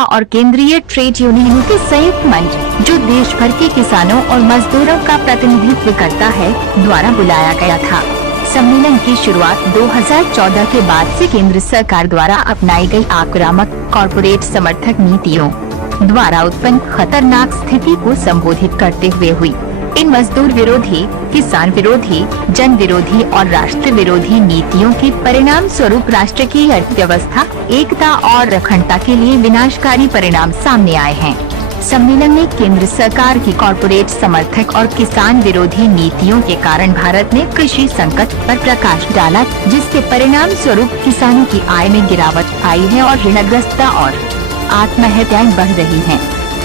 जिला और केंद्रीय ट्रेड यूनियनों के संयुक्त मंच, जो देश भर के किसानों और मजदूरों का प्रतिनिधित्व करता है, द्वारा बुलाया गया था। सम्मेलन की शुरुआत 2014 के बाद से केंद्र सरकार द्वारा अपनाई गई आक्रामक कॉरपोरेट समर्थक नीतियों द्वारा उत्पन्न खतरनाक स्थिति को संबोधित करते हुए हुई। इन मजदूर विरोधी, किसान विरोधी, जन विरोधी और राष्ट्र विरोधी नीतियों के परिणाम स्वरूप राष्ट्र की अर्थव्यवस्था, एकता और अखंडता के लिए विनाशकारी परिणाम सामने आए हैं। सम्मेलन में केंद्र सरकार की कॉरपोरेट समर्थक और किसान विरोधी नीतियों के कारण भारत में कृषि संकट पर प्रकाश डाला, जिसके परिणाम स्वरूप किसानों की आय में गिरावट आई है और ऋणग्रस्तता और आत्महत्याएं बढ़ रही हैं।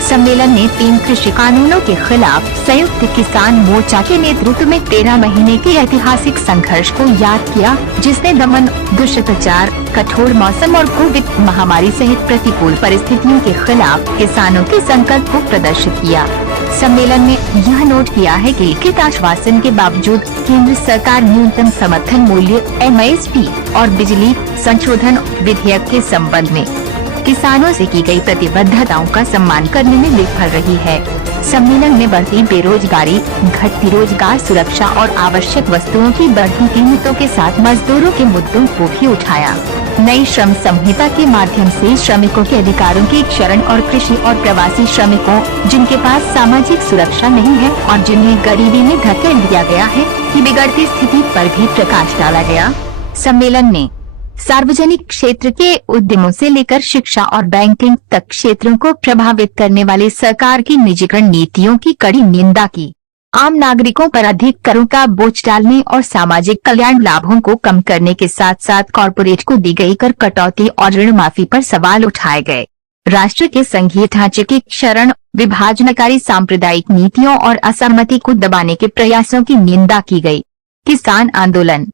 सम्मेलन ने 3 कृषि कानूनों के खिलाफ संयुक्त किसान मोर्चा के नेतृत्व में 13 महीने के ऐतिहासिक संघर्ष को याद किया, जिसने दमन, दुष्प्रचार, कठोर मौसम और कोविड महामारी सहित प्रतिकूल परिस्थितियों के खिलाफ किसानों के संकल्प को प्रदर्शित किया। सम्मेलन में यह नोट किया है कि लिखित आश्वासन के बावजूद केंद्र सरकार न्यूनतम समर्थन मूल्य (MSP) और बिजली संशोधन विधेयक के संबंध में किसानों से की गई प्रतिबद्धताओं का सम्मान करने में विफल रही है। सम्मेलन में बढ़ती बेरोजगारी, घटती रोजगार सुरक्षा और आवश्यक वस्तुओं की बढ़ती कीमतों के साथ मजदूरों के मुद्दों को भी उठाया। नई श्रम संहिता के माध्यम से श्रमिकों के अधिकारों की क्षरण और कृषि और प्रवासी श्रमिकों, जिनके पास सामाजिक सुरक्षा नहीं है और जिन्हें गरीबी में धकेल दिया गया है, की बिगड़ती स्थिति पर भी प्रकाश डाला गया। सम्मेलन ने सार्वजनिक क्षेत्र के उद्यमों से लेकर शिक्षा और बैंकिंग तक क्षेत्रों को प्रभावित करने वाली सरकार की निजीकरण नीतियों की कड़ी निंदा की। आम नागरिकों पर अधिक करों का बोझ डालने और सामाजिक कल्याण लाभों को कम करने के साथ साथ कॉरपोरेट को दी गई कर कटौती और ऋण माफी पर सवाल उठाए गए। राष्ट्र के संघीय ढांचे की क्षरण, विभाजनकारी सांप्रदायिक नीतियों और असहमति को दबाने के प्रयासों की निंदा की गई। किसान आंदोलन,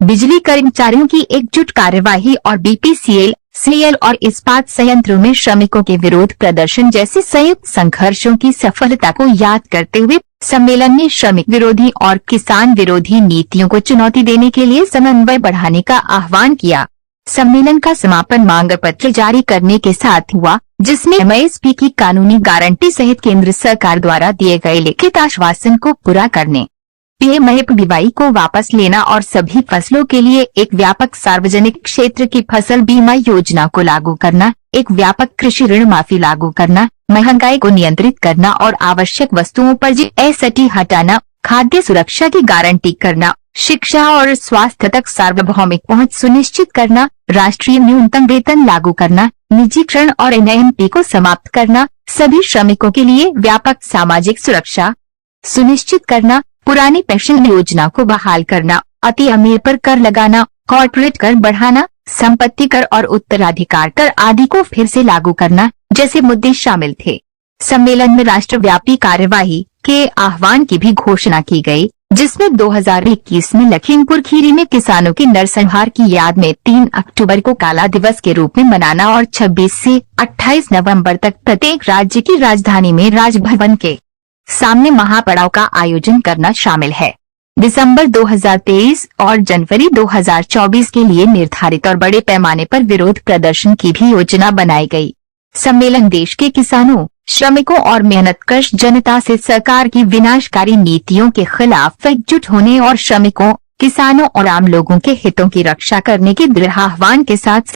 बिजली कर्मचारियों की एकजुट कार्यवाही और BPCL, CL और इस्पात संयंत्रों में श्रमिकों के विरोध प्रदर्शन जैसे संयुक्त संघर्षों की सफलता को याद करते हुए सम्मेलन ने श्रमिक विरोधी और किसान विरोधी नीतियों को चुनौती देने के लिए समन्वय बढ़ाने का आह्वान किया। सम्मेलन का समापन मांग पत्र जारी करने के साथ हुआ, जिसमें MSP की कानूनी गारंटी सहित केंद्र सरकार द्वारा दिए गए लिखित आश्वासन को पूरा करने, PMFBY को वापस लेना और सभी फसलों के लिए एक व्यापक सार्वजनिक क्षेत्र की फसल बीमा योजना को लागू करना, एक व्यापक कृषि ऋण माफी लागू करना, महंगाई को नियंत्रित करना और आवश्यक वस्तुओं पर GST हटाना, खाद्य सुरक्षा की गारंटी करना, शिक्षा और स्वास्थ्य तक सार्वभौमिक पहुंच सुनिश्चित करना, राष्ट्रीय न्यूनतम वेतन लागू करना, निजीकरण और NMP को समाप्त करना, सभी श्रमिकों के लिए व्यापक सामाजिक सुरक्षा सुनिश्चित करना, पुरानी पेंशन योजना को बहाल करना, अति अमीर पर कर लगाना, कॉर्पोरेट कर बढ़ाना, संपत्ति कर और उत्तराधिकार कर आदि को फिर से लागू करना जैसे मुद्दे शामिल थे। सम्मेलन में राष्ट्रव्यापी कार्यवाही के आह्वान की भी घोषणा की गई, जिसमें 2021 में लखीमपुर खीरी में किसानों के नरसंहार की याद में 3 अक्टूबर को काला दिवस के रूप में मनाना और 26 से 28 नवंबर तक प्रत्येक राज्य की राजधानी में राजभवन के सामने महापड़ाव का आयोजन करना शामिल है। दिसंबर 2023 और जनवरी 2024 के लिए निर्धारित और बड़े पैमाने पर विरोध प्रदर्शन की भी योजना बनाई गई। सम्मेलन देश के किसानों, श्रमिकों और मेहनतकश जनता से सरकार की विनाशकारी नीतियों के खिलाफ एकजुट होने और श्रमिकों, किसानों और आम लोगों के हितों की रक्षा करने के दृढ़ आह्वान के साथ